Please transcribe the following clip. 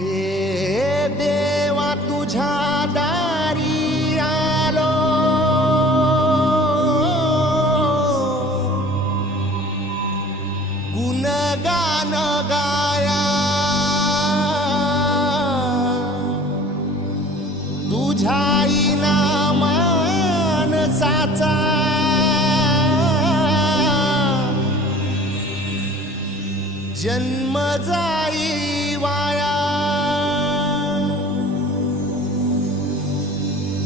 ए देवा तुझ्या दारी आलो. गुणगान गाया. तुझ्या इनामान साचा. जन्म जाई वाया.